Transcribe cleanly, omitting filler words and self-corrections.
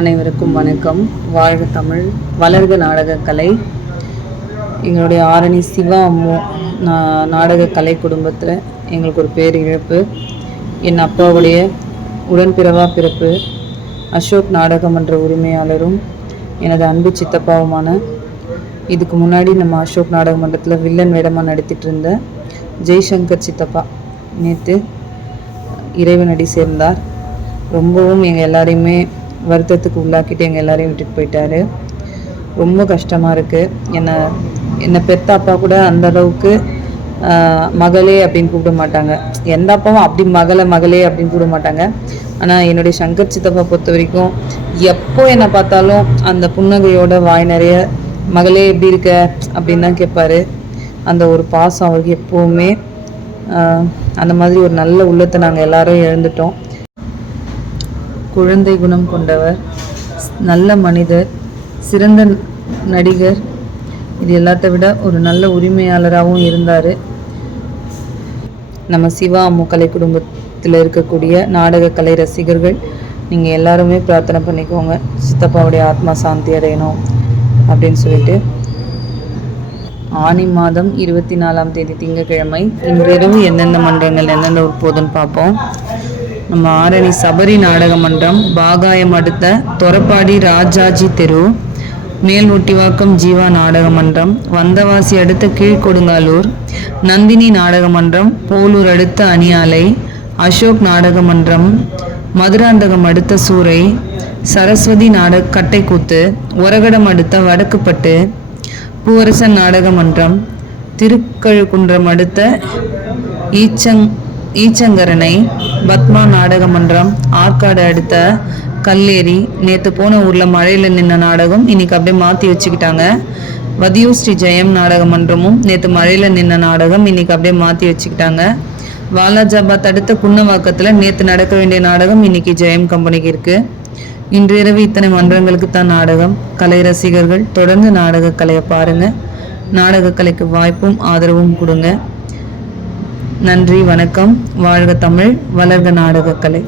அனைவருக்கும் வணக்கம். வாழ்க தமிழ், வளர்க நாடகக்கலை. எங்களுடைய ஆரணி சிவா அம்மு நாடகக்கலை குடும்பத்தில் எங்களுக்கு ஒரு பேர் இழப்பு. என் அப்பாவுடைய உடன்பிறவா பிறப்பு அசோக் நாடகமன்ற உரிமையாளரும் எனது அன்பு சித்தப்பாவுமான, இதுக்கு முன்னாடி நம்ம அசோக் நாடகமன்றத்தில் வில்லன் வேடமாக நடித்திட்டு இருந்த ஜெய்சங்கர் சித்தப்பா நேற்று இறைவனடி சேர்ந்தார். ரொம்பவும் எங்கள் எல்லாரையுமே வருத்தத்துக்கு உள்ளாக்கிட்டு எங்கள் எல்லாரையும் விட்டுட்டு போயிட்டாரு. ரொம்ப கஷ்டமாக இருக்குது. என்னை பெத்த அப்பா கூட அந்த அளவுக்கு மகளே அப்படின்னு கூப்பிட மாட்டாங்க. எந்த அப்பாவும் அப்படி மகளே அப்படின்னு கூப்பிட மாட்டாங்க. ஆனால் என்னுடைய சங்கர் சித்தப்பா பொறுத்த வரைக்கும் எப்போ என்னை பார்த்தாலும் அந்த புன்னகையோட வாய் நிறைய மகளே எப்படி இருக்க அப்படின்னு தான் கேட்பாரு. அந்த ஒரு பாசம் அவருக்கு எப்போவுமே. அந்த மாதிரி ஒரு நல்ல உள்ளத்தை நாங்கள் எல்லாரும் இழந்துட்டோம். குழந்தை குணம் கொண்டவர், நல்ல மனிதர், சிறந்த நடிகர், இது எல்லாத்த விட ஒரு நல்ல உரிமையாளராகவும் இருந்தார். நம்ம சிவா அம்மு கலை குடும்பத்தில் இருக்கக்கூடிய நாடகக்கலை ரசிகர்கள் நீங்கள் எல்லாருமே பிரார்த்தனை பண்ணிக்கோங்க, சித்தப்பாவுடைய ஆத்மா சாந்தி அடையணும் அப்படின்னு சொல்லிட்டு. ஆனி மாதம் 24ஆம் தேதி திங்கட்கிழமை இன்றிரவு எந்தெந்த மன்றங்கள் எந்தெந்த போதுன்னு பார்ப்போம். நம்ம ஆரணி சபரி நாடக மன்றம், பாகாயம் அடுத்த தொரப்பாடி ராஜாஜி தெரு, மேல் ஒட்டிவாக்கம் ஜீவா நாடக மன்றம், வந்தவாசி அடுத்த கீழ்கொடுங்காலூர், நந்தினி நாடக மன்றம், போலூர் அடுத்த அணியாலை, அசோக் நாடக மன்றம், மதுராந்தகம் அடுத்த சூறை, சரஸ்வதி கட்டைக்கூத்து, ஒரகடம் அடுத்த வடக்குப்பட்டு, பூவரசன் நாடக மன்றம், திருக்கழுக்குன்றம் அடுத்த ஈச்சங்கரனை, பத்மா நாடக மன்றம், ஆற்காடு அடுத்த கல்லேரி. நேற்று போன ஊரில் மழையில் நின்ன நாடகம் இன்னைக்கு அப்படியே மாற்றி வச்சுக்கிட்டாங்க. வதியூர் ஸ்ரீ ஜெயம் நாடக மன்றமும் நேற்று மழையில் நின்ன நாடகம் இன்னைக்கு அப்படியே மாற்றி வச்சுக்கிட்டாங்க. வாலாஜாபாத் அடுத்த குன்னவாக்கத்தில் நேற்று நடக்க வேண்டிய நாடகம் இன்னைக்கு ஜெயம் கம்பெனிக்கு இருக்குது. இன்று இரவு இத்தனை மன்றங்களுக்கு தான் நாடகம். கலை ரசிகர்கள் தொடர்ந்து நாடக கலையை பாருங்கள். நாடகக்கலைக்கு வாய்ப்பும் ஆதரவும் கொடுங்க. நன்றி, வணக்கம். வாழ்க தமிழ், வளர்க நாடகக்கலை.